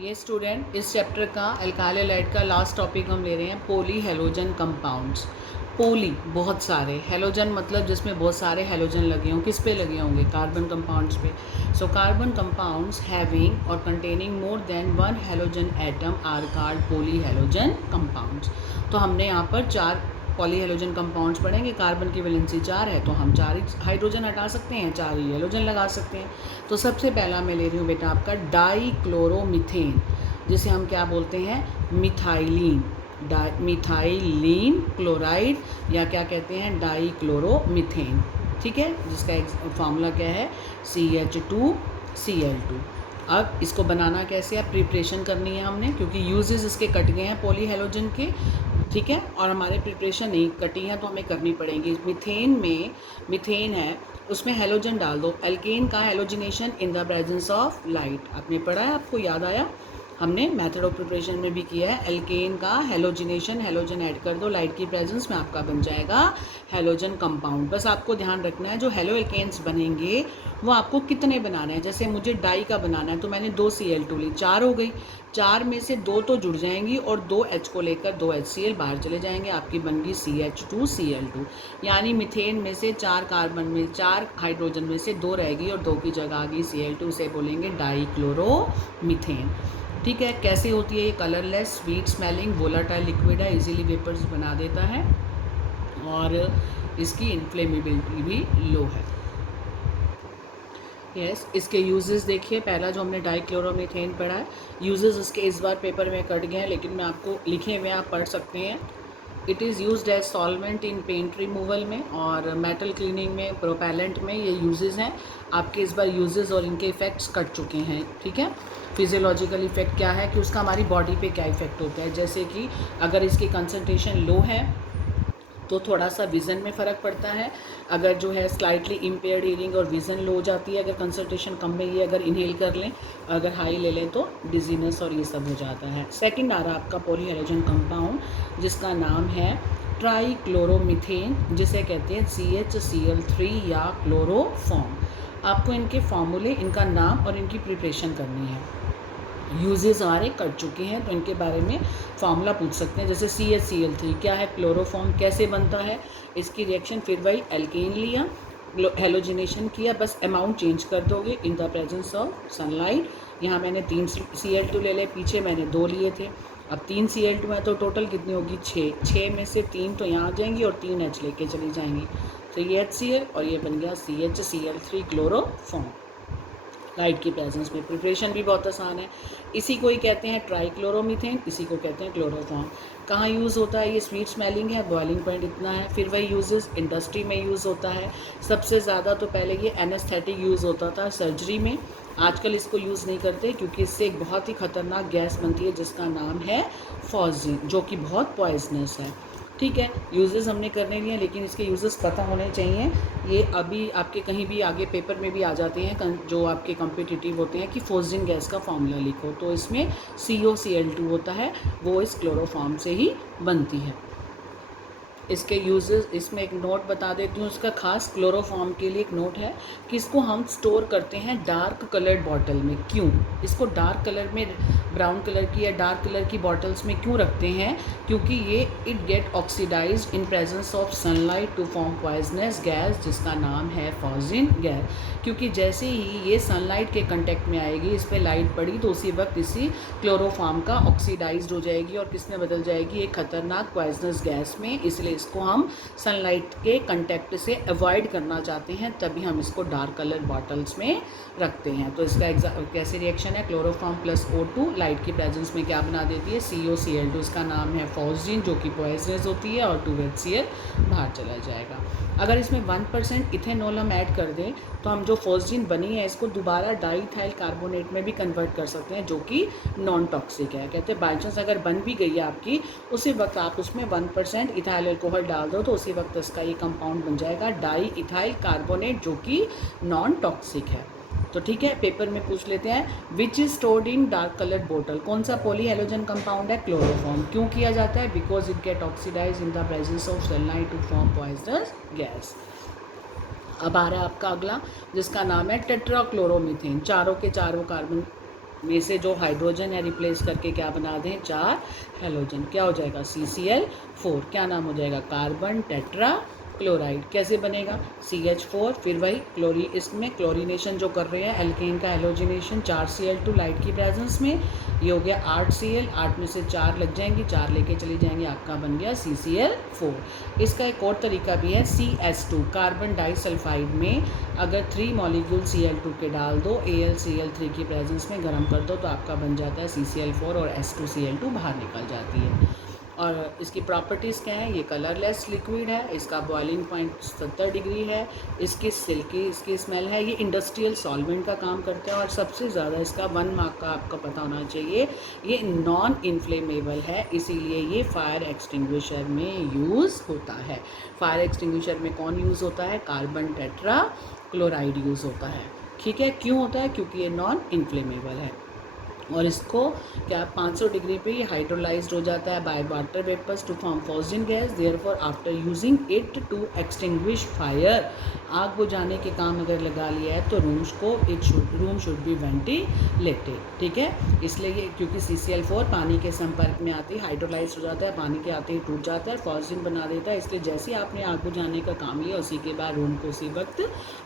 ये स्टूडेंट इस चैप्टर का अल्काइल हैलाइड का लास्ट टॉपिक हम ले रहे हैं, पोली हेलोजन कंपाउंड्स। पोली बहुत सारे, हेलोजन मतलब जिसमें बहुत सारे हेलोजन लगे हों। किस पे लगे होंगे? कार्बन कंपाउंड्स पे। So carbon compounds having or containing more than one halogen atom are called poly halogen compounds. तो हमने यहाँ पर 4 पॉली हेलोजन कंपाउंड्स पढ़ेंगे। कार्बन की वैलेंसी 4 है तो हम 4 ही हाइड्रोजन हटा सकते हैं, 4 ही हेलोजन लगा सकते हैं। तो सबसे पहला मैं ले रही हूँ बेटा आपका डाइक्लोरोमीथेन, जिसे हम क्या बोलते हैं? मिथाइलिन। मिथाइलिन क्लोराइड या क्या कहते हैं? डाइक्लोरोमीथेन। ठीक है, जिसका फार्मूला क्या है? CH2Cl2। अब इसको बनाना कैसे है? प्रिपरेशन करनी है हमने, क्योंकि यूजेस इसके कट गए हैं पॉली हेलोजन के। ठीक है, और हमारे प्रिपरेशन नहीं कटी है तो हमें करनी पड़ेगी। मीथेन में मीथेन है, उसमें हेलोजन डाल दो। एल्केन का halogenation in the presence of light, आपने पढ़ा है, आपको याद आया? हमने मेथड ऑफ प्रिपरेशन में भी किया है। एल्केन का हेलोजिनेशन, हेलोजन ऐड कर दो लाइट की प्रेजेंस में, आपका बन जाएगा हेलोजन कंपाउंड। बस आपको ध्यान रखना है जो हेलो एल्केन्स बनेंगे वो आपको कितने बनाने हैं। जैसे मुझे डाई का बनाना है तो मैंने 2 Cl2 ली, 4 हो गई। 4 में से 2 तो जुड़ जाएंगी और 2 H को लेकर 2 HCl बाहर चले जाएंगे, आपकी बन गई CH2Cl2। यानी मीथेन में से 4 कार्बन में 4 हाइड्रोजन में से 2 रहेगी और 2 की जगह आ गई Cl2, से बोलेंगे डाइक्लोरोमीथेन। ठीक है, कैसे होती है ये? Colourless, sweet smelling, volatile liquid है, इजीली वेपर्स बना देता है और इसकी इन्फ्लेमेबिलिटी भी लो है। यस, इसके यूजेस देखिए। पहला जो हमने डाइक्लोरोमीथेन पढ़ा है, यूजेस इसके इस बार पेपर में कट गए हैं, लेकिन मैं आपको लिखे हुए आप पढ़ सकते हैं। It is used as solvent in paint removal में और मेटल क्लीनिंग में, प्रोपेलेंट में ये यूजेस हैं। आपके इस बार यूजेस और इनके इफ़ेक्ट्स कट चुके हैं। ठीक है, फिजियोलॉजिकल इफ़ेक्ट क्या है कि उसका हमारी बॉडी पे क्या इफ़ेक्ट होता है। जैसे कि अगर इसकी कंसनट्रेशन लो है तो थोड़ा सा विज़न में फ़र्क पड़ता है। अगर जो है स्लाइटली इम्पेयर्ड हीयरिंग और विज़न लो हो जाती है, अगर कंसंट्रेशन कम में ये अगर इनहेल कर लें, अगर हाई ले लें तो डिजीनेस और ये सब हो जाता है। सेकंड आ रहा आपका पॉली हेलोजन कंपाउंड, जिसका नाम है ट्राईक्लोरोमीथेन, जिसे कहते हैं CHCl3 या क्लोरोफॉर्म। आपको इनके फॉर्मूले, इनका नाम और इनकी प्रिपरेशन करनी है। यूजेस हमारे कट चुके हैं तो इनके बारे में फार्मूला पूछ सकते हैं। जैसे CHCl3 क्या है? क्लोरोफॉर्म। कैसे बनता है? इसकी रिएक्शन फिर वही, एल्केन लिया, हेलोजिनेशन किया, बस अमाउंट चेंज कर दोगे इन द प्रेजेंस ऑफ सनलाइट। यहाँ मैंने 3 Cl2 ले ले, पीछे मैंने 2 लिए थे। अब 3 Cl2 है तो टोटल कितनी होगी? 6 में से 3 तो यहाँ आ जाएंगी और 3 H लेके चली जाएंगी, तो ये HCl और ये बन गया CHCl3 क्लोरोफॉर्म। लाइट की प्रेजेंस में प्रिपरेशन भी बहुत आसान है। इसी को ही कहते हैं ट्राईक्लोरोमीथेन, इसी को कहते हैं क्लोरोफॉर्म। कहाँ यूज़ होता है? ये स्वीट स्मेलिंग है, बॉइलिंग पॉइंट इतना है। फिर वही यूजेस इंडस्ट्री में यूज़ होता है सबसे ज़्यादा। तो पहले ये एनेस्थेटिक यूज़ होता था सर्जरी में, आजकल इसको यूज़ नहीं करते क्योंकि इससे एक बहुत ही ख़तरनाक गैस बनती है जिसका नाम है फॉस्जिन, जो कि बहुत पॉइजनस है। ठीक है, यूजेस हमने करने लिए, लेकिन इसके यूजेस पता होने चाहिए। ये अभी आपके कहीं भी आगे पेपर में भी आ जाते हैं, जो आपके कॉम्पिटिटिव होते हैं कि फॉस्जिन गैस का फॉर्मूला लिखो, तो इसमें COCl2 होता है, वो इस क्लोरोफॉर्म से ही बनती है। इसके यूजेस, इसमें एक नोट बता देती हूँ इसका खास, क्लोरोफॉर्म के लिए एक नोट है कि इसको हम स्टोर करते हैं डार्क कलर्ड बॉटल में। क्यों इसको डार्क कलर में, ब्राउन कलर की या डार्क कलर की बॉटल्स में क्यों रखते हैं? क्योंकि ये it get oxidised in presence of sunlight to form poisonous gas, जिसका नाम है फॉस्जिन गैस। क्योंकि जैसे ही ये सनलाइट के कंटेक्ट में आएगी, इस पर लाइट पड़ी, तो उसी वक्त इसी क्लोरोफॉर्म का ऑक्सीडाइज्ड हो जाएगी और किस में बदल जाएगी? एक खतरनाक पॉइजनस गैस में। इसलिए इसको हम सनलाइट के कंटेक्ट से अवॉइड करना चाहते हैं, तभी हम इसको डार्क कलर बॉटल्स में रखते हैं। तो इसका कैसे रिएक्शन है? क्लोरोफॉर्म प्लस O2 लाइट की प्रेजेंस में क्या बना देती है? COCl2। इसका नाम है फॉस्जिन, जो कि पॉइजनस होती है, और 2HCl बाहर चला जाएगा। अगर इसमें 1% इथेनॉल हम ऐड कर दें तो हम जो फॉस्जिन बनी है इसको दोबारा डाईथाइल कार्बोनेट में भी कन्वर्ट कर सकते हैं, जो कि नॉन टॉक्सिक है। कहते हैं बाई चांस अगर बन भी गई है आपकी, उसी वक्त आप उसमें 1% इथाइल अल्कोहल डाल दो तो उसी वक्त इसका ये कंपाउंड बन जाएगा डाई इथाइल कार्बोनेट, जो कि नॉन टॉक्सिक है। तो ठीक है, पेपर में पूछ लेते हैं, which is stored in dark coloured बोतल। कौन सा पॉली हेलोजन कंपाउंड है? क्लोरोफॉर्म। क्यों किया जाता है? Because it get oxidise in the presence of sunlight to form poisonous gas. अब आ रहा है आपका अगला, जिसका नाम है टेट्राक्लोरोमीथेन। चारों के चारों कार्बन में से जो हाइड्रोजन है रिप्लेस करके क्या बना दें, 4 हेलोजन, क्या हो जाएगा CCl4, क्या नाम हो जाएगा, कार्बन टेट्रा क्लोराइड। कैसे बनेगा, CH4, फिर वही क्लोरी, इसमें क्लोरीनेशन जो कर रहे हैं एल्केन का हेलोजिनेशन, 4Cl2 लाइट की प्रेजेंस में, ये हो गया 8Cl, 8 में से 4 लग जाएंगी, 4 लेके चली जाएंगी, आपका बन गया CCl4। इसका एक और तरीका भी है, CS2 कार्बन डाइसल्फाइड में अगर 3 मॉलिक्यूल Cl2 के डाल दो, AlCl3 की प्रेजेंस में गर्म कर दो तो आपका बन जाता है CCl4 और S2Cl2 बाहर निकल जाती है। और इसकी प्रॉपर्टीज़ क्या है, ये कलरलेस लिक्विड है, इसका बॉइलिंग पॉइंट 70 डिग्री है, इसकी सिल्की इसकी स्मेल है, ये इंडस्ट्रियल सॉल्वेंट का काम करता है, और सबसे ज़्यादा इसका 1 मार्क का आपको पता होना चाहिए, ये नॉन इन्फ्लेमेबल है, इसीलिए ये फायर एक्सटिंग्विशर में यूज़ होता है। फायर एक्सटिंग्विशर में कौन यूज़ होता है, कार्बन टेट्रा क्लोराइड यूज़ होता है। ठीक है, क्यों होता है, क्योंकि ये नॉन इन्फ्लेमेबल है। और इसको क्या 500 डिग्री पे ये हाइड्रोलाइज्ड हो जाता है by water vapours to form phosgene gas, therefore after using it to extinguish fire, आग बुझाने के काम अगर लगा लिया है तो रूम शुड बी वेंटिलेटेड। ठीक है, इसलिए ये क्योंकि CCl4 पानी के संपर्क में आते ही हाइड्रोलाइज हो जाता है, पानी के आते ही टूट जाता है, फॉस्जिन बना देता है, इसलिए जैसे ही आपने आग बुझाने का काम लिया उसी के बाद रूम को उसी वक्त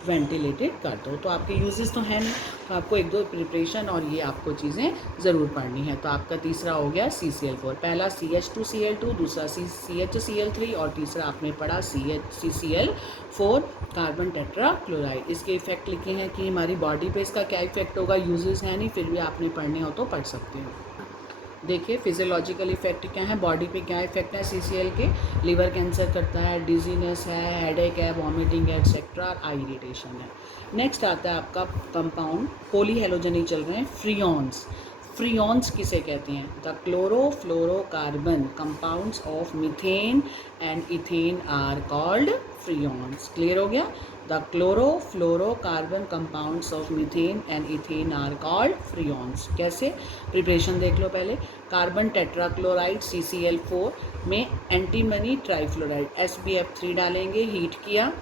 वेंटिलेटेड कर दो। तो आपके यूजेस तो हैं नहीं, तो आपको एक दो प्रिपरेशन और ये आपको चीज़ें ज़रूर पढ़नी है। तो आपका तीसरा हो गया CCl4, पहला CH2Cl2, दूसरा CHCl3 और तीसरा आपने पढ़ा CCl4 कार्बन टेट्रा क्लोराइड। इसके इफेक्ट लिखे हैं कि हमारी बॉडी पे इसका क्या इफेक्ट होगा, यूजेस हैं नहीं, फिर भी आपने पढ़ने हो तो पढ़ सकते हो। देखिए फिजियोलॉजिकल इफेक्ट क्या है, बॉडी पे क्या इफेक्ट है CCl के, लिवर कैंसर करता है, डिजीनेस है, हेडेक है, वॉमिटिंग है, एक्सेट्रा, आई इरिटेशन है। नेक्स्ट आता है आपका कंपाउंड, पोली हेलोजनी चल रहे हैं, फ्रियॉन्स। फ्रियॉन्स किसे कहते हैं, the chlorofluorocarbon compounds of methane and ethane are called freons. Clear हो गया, the chlorofluorocarbon compounds of methane and ethane are called freons. कैसे, प्रिपरेशन देख लो पहले, कार्बन टेट्राक्लोराइड CCl4 में एंटीमनी ट्राइफ्लोराइड SbF3 डालेंगे, हीट किया,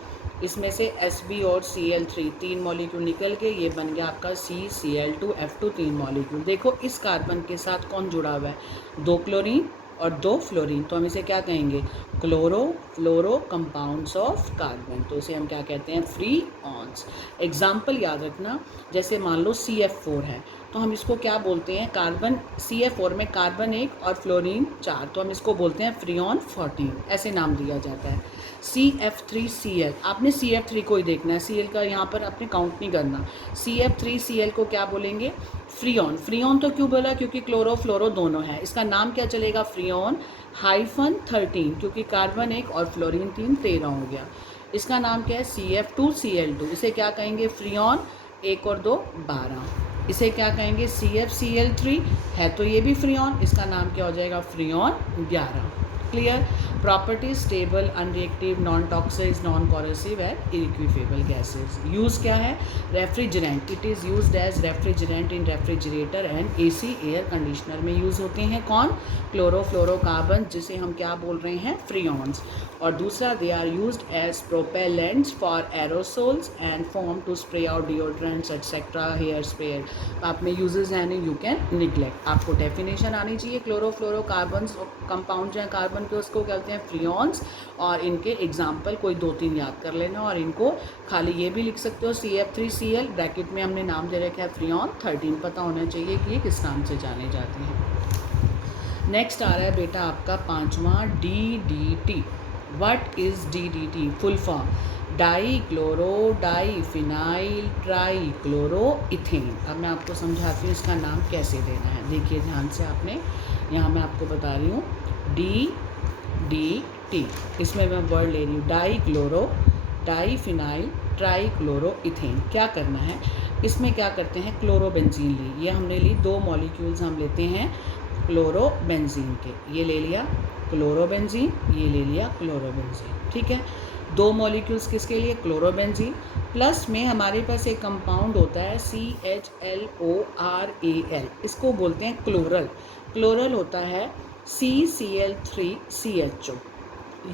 इसमें से Sb और Cl3 तीन मॉलिक्यूल निकल के ये बन गया आपका CCl2F2 तीन मॉलिक्यूल। देखो इस कार्बन के साथ कौन जुड़ा हुआ है, 2 क्लोरीन और 2 फ्लोरीन, तो हम इसे क्या कहेंगे, chloro fluoro compounds of carbon, तो इसे हम क्या कहते हैं, फ्रीऑन्स। एग्जाम्पल याद रखना, जैसे मान लो CF4 है तो हम इसको क्या बोलते हैं, कार्बन CF4 में कार्बन 1 और फ्लोरीन 4, तो हम इसको बोलते हैं फ्रीऑन 14, ऐसे नाम दिया जाता है। CF3Cl, आपने CF3 को ही देखना है, Cl का यहाँ पर आपने काउंट नहीं करना। CF3Cl को क्या बोलेंगे, फ्रीऑन। फ्रीऑन तो क्यों बोला, क्योंकि क्लोरो फ्लोरो दोनों है, इसका नाम क्या चलेगा, फ्रीऑन -13, क्योंकि कार्बन 1 और फ्लोरीन 3 13 हो गया। इसका नाम क्या है, CF2Cl2, इसे क्या कहेंगे, फ्रीऑन 1 और 2 12। इसे क्या कहेंगे, CFCl3 है तो ये भी फ्रीऑन, इसका नाम क्या हो जाएगा, freon 11। Clear, property stable, unreactive, non toxic, non corrosive and equifable gases. Use क्या है, refrigerant, it is used as refrigerant in refrigerator and AC air conditioner में यूज़ होते हैं कौन, क्लोरोफ्लोरोकार्बन, जिसे हम क्या बोल रहे हैं, फ्रीऑन्स। और दूसरा, they are used as propellants for aerosols and form to spray out deodorants etcetera, hair spray. आप में यूजेस हैं नहीं, यू कैन निग्लेक्ट। आपको डेफिनेशन आनी चाहिए, क्लोरोफ्लोरोकार्बन कंपाउंड हैं कार्बन के, उसको कहते हैं फ्रीऑन्स, और इनके एग्जाम्पल कोई 2-3 याद कर लेना, और इनको खाली ये भी लिख सकते हो, CF3Cl ब्रैकेट में हमने नाम दे रखा है फ्रीऑन 13, पता होना चाहिए कि ये किस नाम से जाने जाते हैं। नेक्स्ट आ रहा है बेटा आपका पांचवा, DDT। What is DDT, full form, di chloro diphenyl trichloroethane. अब मैं आपको समझाती हूँ इसका नाम कैसे देना है, देखिए ध्यान से आपने, यहाँ मैं आपको बता रही हूँ, DDT, इसमें मैं वर्ड ले रही हूँ, डाई क्लोरो डाईफिनाइल ट्राईक्लोरोइथेन। क्या करना है, इसमें क्या करते हैं, क्लोरोबेंजीन ली, ये हमने ली, 2 मॉलिक्यूल्स हम लेते हैं क्लोरोबेंजीन के, ये ले लिया क्लोरोबेंजीन, ये ले लिया क्लोरोबेंजीन, ठीक है। 2 मॉलिक्यूल्स किसके लिए, क्लोरोबेंजीन, प्लस में हमारे पास एक कंपाउंड होता है CHLORAL, इसको बोलते हैं क्लोरल। क्लोरल होता है CCl3CHO,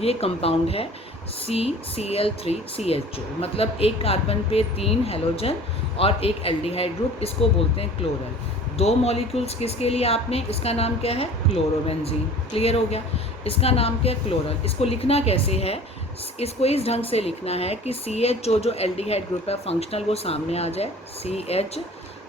ये कंपाउंड है CCl3CHO, मतलब एक कार्बन पे 3 हेलोजन और एक एल्डिहाइड ग्रुप, इसको बोलते हैं क्लोरल। दो मॉलिक्यूल्स किसके लिए आपने, इसका नाम क्या है, क्लोरोबेंजीन। क्लियर हो गया। इसका नाम क्या है, क्लोरल। इसको लिखना कैसे है, इसको इस ढंग से लिखना है कि CH जो एल्डिहाइड ग्रुप है फंक्शनल वो सामने आ जाए, CH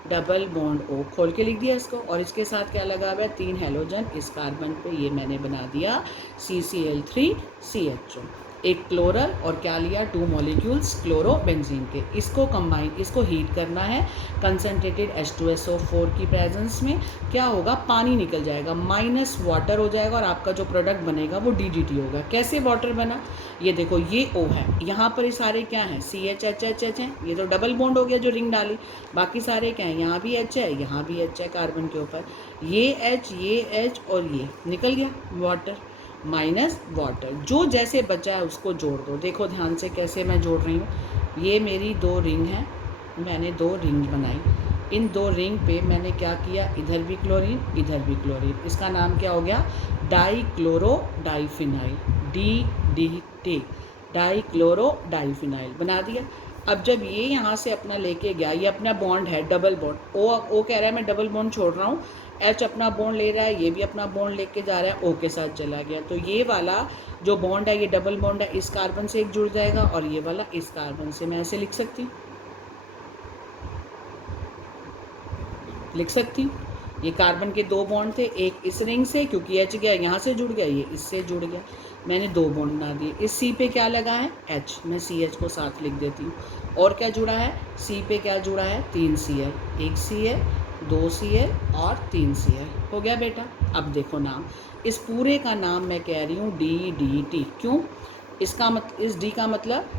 डबल बॉन्ड O, खोल के लिख दिया इसको। और इसके साथ क्या लगा हुआ है, 3 हेलोजन इस कार्बन पे, ये मैंने बना दिया CCl3CHO। एक क्लोरल और क्या लिया, 2 मॉलिक्यूल्स क्लोरोबेंजीन के। इसको कंबाइन, इसको हीट करना है कंसनट्रेटेड H2SO4 की प्रेजेंस में। क्या होगा, पानी निकल जाएगा, माइनस वाटर हो जाएगा और आपका जो प्रोडक्ट बनेगा वो DDT होगा। कैसे वाटर बना, ये देखो ये O है, यहाँ पर ये सारे क्या हैं, CH हैं, ये तो डबल बॉन्ड हो गया जो रिंग डाली। बाकी सारे क्या हैं, यहाँ भी H है, यहाँ भी H है कार्बन के ऊपर, ये H और ये निकल गया वाटर, माइनस वाटर। जो जैसे बचा है उसको जोड़ दो। देखो ध्यान से कैसे मैं जोड़ रही हूँ। ये मेरी 2 रिंग हैं, मैंने 2 रिंग बनाई। इन 2 रिंग पे मैंने क्या किया, इधर भी क्लोरीन, इधर भी क्लोरीन। इसका नाम क्या हो गया, dichloro diphenyl, DDT, dichloro diphenyl बना दिया। अब जब ये यहाँ से अपना लेके गया, ये अपना बॉन्ड है डबल बॉन्ड, ओ कह रहा है मैं डबल बॉन्ड छोड़ रहा हूँ, H अपना बॉन्ड ले रहा है, ये भी अपना बॉन्ड लेके जा रहा है, O के साथ चला गया। तो ये वाला जो बॉन्ड है, ये डबल बॉन्ड है, इस कार्बन से एक जुड़ जाएगा और ये वाला इस कार्बन से। मैं ऐसे लिख सकती हूँ, लिख सकती हूँ। ये कार्बन के 2 बॉन्ड थे, एक इस रिंग से, क्योंकि H गया यहाँ से जुड़ गया, ये इससे जुड़ गया, मैंने 2 बॉन्ड बना दिए। इस C पे क्या लगा है, H, मैं CH को साथ लिख देती हूँ। और क्या जुड़ा है, C पे क्या जुड़ा है, 3 Cl, 1 Cl, 2 Cl और 3 Cl। हो गया बेटा। अब देखो नाम, इस पूरे का नाम मैं कह रही हूँ DDT। क्यों, इसका इस D का मतलब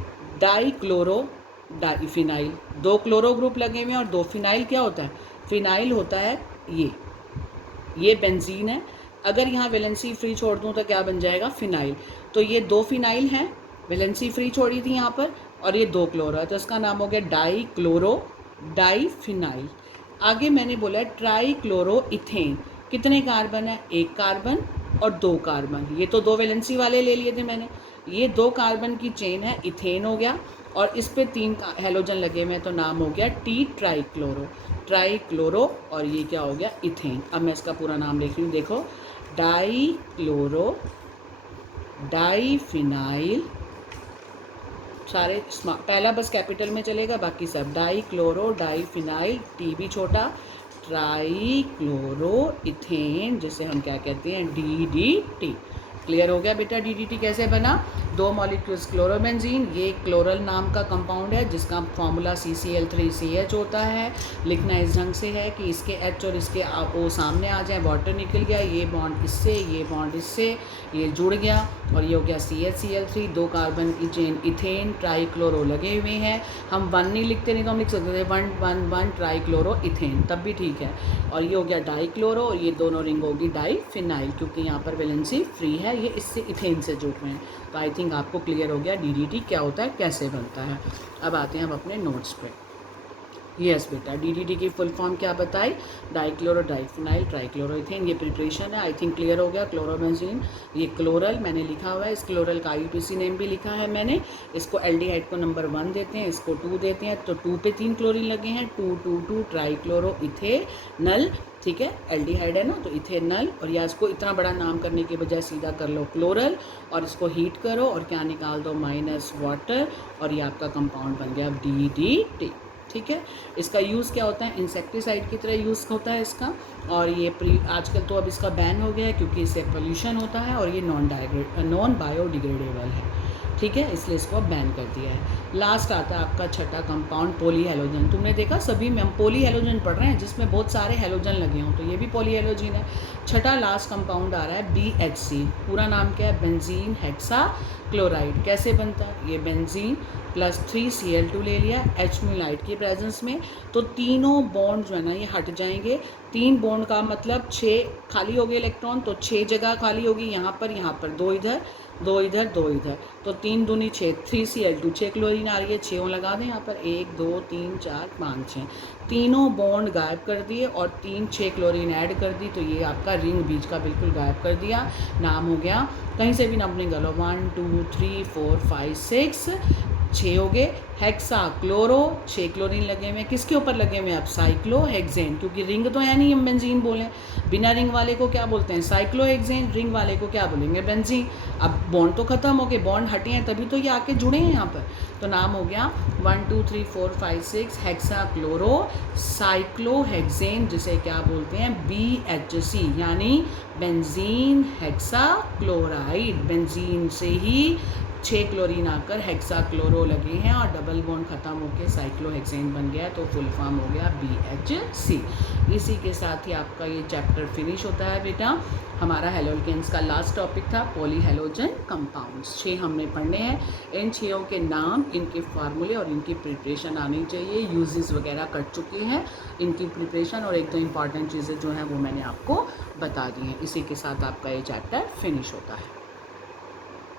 डाईक्लोरो डाईफिनाइल। 2 क्लोरो ग्रुप लगे हुए हैं और 2 फिनाइल। क्या होता है, फिनाइल होता है ये बेंजीन है। अगर यहाँ वैलेंसी फ्री छोड़ दूँ तो क्या बन जाएगा, फिनाइल। तो ये 2 फिनाइल हैं, वैलेंसी फ्री छोड़ी थी यहाँ पर, और ये 2 क्लोरो है, तो इसका नाम हो गया डाईक्लोरो डाईफिनाइल। आगे मैंने बोला ट्राईक्लोरो इथेन। कितने कार्बन है, 1 कार्बन और 2 कार्बन। ये तो 2 वैलेंसी वाले ले लिए थे मैंने। ये 2 कार्बन की चेन है, इथेन हो गया, और इस पे 3 हेलोजन लगे हुए हैं, तो नाम हो गया ट्राईक्लोरो ट्राईक्लोरो, और ये क्या हो गया, इथेन। अब मैं इसका पूरा नाम लिख रही हूँ, देखो, डाईक्लोरो डाईफिनाइल, सारे पहला बस कैपिटल में चलेगा, बाकी सब डाईक्लोरो डाईफिनाइल, T भी छोटा, ट्राईक्लोरो इथेन, जिसे हम क्या कहते हैं, DDT। क्लियर हो गया बेटा, DDT कैसे बना। 2 मॉलिक्यूल्स क्लोरोबेंजीन, ये क्लोरल नाम का कंपाउंड है जिसका फॉर्मूला CCl3CH होता है। लिखना इस ढंग से है कि इसके H और इसके O सामने आ जाए, वाटर निकल गया, ये बॉन्ड इससे, ये बॉन्ड इससे, ये जुड़ गया, और ये हो गया CHCl3, 2 कार्बन की चेन इथेन, ट्राईक्लोरो लगे हुए हैं। हम 1 नहीं लिखते, नहीं तो हम लिख सकते थे 1 ट्राईक्लोरो इथेन, तब भी ठीक है। और ये हो गया डाईक्लोरो, और ये दोनों रिंग होगी डाईफिनाइल, क्योंकि यहाँ पर वैलेंसी फ्री है, ये इससे इथेन से जुड़ रहे हैं। तो आई थिंक आपको क्लियर हो गया DDT क्या होता है, कैसे बनता है। अब आते हैं हम अपने नोट्स पे। यस बेटा, DDT की फुल फॉर्म क्या बताई, डाईक्लोरो डाईफिनाइल ट्राईक्लोरोइथेन। ये प्रिपरेशन है, आई थिंक क्लियर हो गया। क्लोरोबेंजीन, ये क्लोरल मैंने लिखा हुआ है, इस क्लोरल का IUPAC नेम भी लिखा है मैंने। इसको एल्डिहाइड को नंबर 1 देते हैं, इसको 2 देते हैं, तो 2 पे 3 क्लोरीन लगे हैं, 2 ट्राईक्लोरो इथेनल। ठीक है, एल्डिहाइड है ना, तो इथेनल, और या इसको इतना बड़ा नाम करने के बजाय सीधा कर लो क्लोरल, और इसको हीट करो और क्या निकाल दो, माइनस वाटर, और ये आपका कंपाउंड बन गया अब DDT। ठीक है, इसका यूज़ क्या होता है, इंसेक्टिसाइड की तरह यूज़ होता है इसका। और ये आजकल तो अब इसका बैन हो गया है क्योंकि इससे पोल्यूशन होता है, और ये नॉन बायोडिग्रेडेबल है। ठीक है, इसलिए इसको अब बैन कर दिया है। लास्ट आता है आपका छठा कंपाउंड, पॉलीहेलोजन। तुमने देखा सभी में हम पॉलीहेलोजन पढ़ रहे हैं जिसमें बहुत सारे हेलोजन लगे हों, तो ये भी पॉलीहेलोजन है। छठा लास्ट कंपाउंड आ रहा है BHC। पूरा नाम क्या है, बेंजीन हेक्सा क्लोराइड। कैसे बनता है, ये बेंजीन प्लस 3Cl2 ले लिया H म्यूलाइट की प्रेजेंस में, तो तीनों बॉन्ड जो है ना ये हट जाएंगे। 3 बॉन्ड का मतलब 6 खाली हो गए इलेक्ट्रॉन, तो 6 जगह खाली होगी, यहाँ पर 2 इधर 2 इधर 2 इधर, तो 3 दूनी 6, 3Cl2, 6 क्लोरीन आ रही है, 6 लगा दें यहाँ पर, 1 2 3 4 5 6, तीनों बॉन्ड गायब कर दिए और 6 क्लोरीन ऐड कर दी, तो ये आपका रिंग बीच का बिल्कुल गायब कर दिया। नाम हो गया, कहीं से भी नंबरिंग कर लो, 1 2 3 4 5 6 6 हो गए। हेक्सा क्लोरो, 6 क्लोरीन लगे हुए हैं, किसके ऊपर लगे हुए हैं? अब साइक्लोहेक्सेन, क्योंकि रिंग तो है नहीं, हम बेंजीन बोलें, बिना रिंग वाले को क्या बोलते हैं? साइक्लोहेक्सेन, रिंग वाले को क्या बोलेंगे? बेंजीन। अब बॉन्ड तो खत्म हो गए, बॉन्ड हटे हैं तभी तो ये आके जुड़े हैं यहाँ पर, तो नाम हो गया 1 2 3 4 5 6 हेक्सा क्लोरो साइक्लोहेक्सेन, जिसे क्या बोलते हैं? BHC, यानी बेंजीन हेक्सा क्लोराइड। बेंजीन से ही 6 क्लोरीन आकर हेक्सा क्लोरो लगे हैं और डबल बॉन्ड खत्म होकर साइक्लोहेक्सेन बन गया, तो फुल फॉर्म हो गया BHC। इसी के साथ ही आपका ये चैप्टर फिनिश होता है बेटा। हमारा हेलोल्केन्स का लास्ट टॉपिक था पॉली हेलोजन कंपाउंड्स। 6 हमने पढ़ने हैं। इन 6 के नाम, इनके फार्मूले और इनकी प्रिपरेशन आनी चाहिए। यूजेस वगैरह कट चुके हैं, इनकी प्रिपरेशन और एक दो इम्पॉर्टेंट चीज़ें जो हैं वो मैंने आपको बता दी हैं। इसी के साथ आपका ये चैप्टर फिनिश होता है।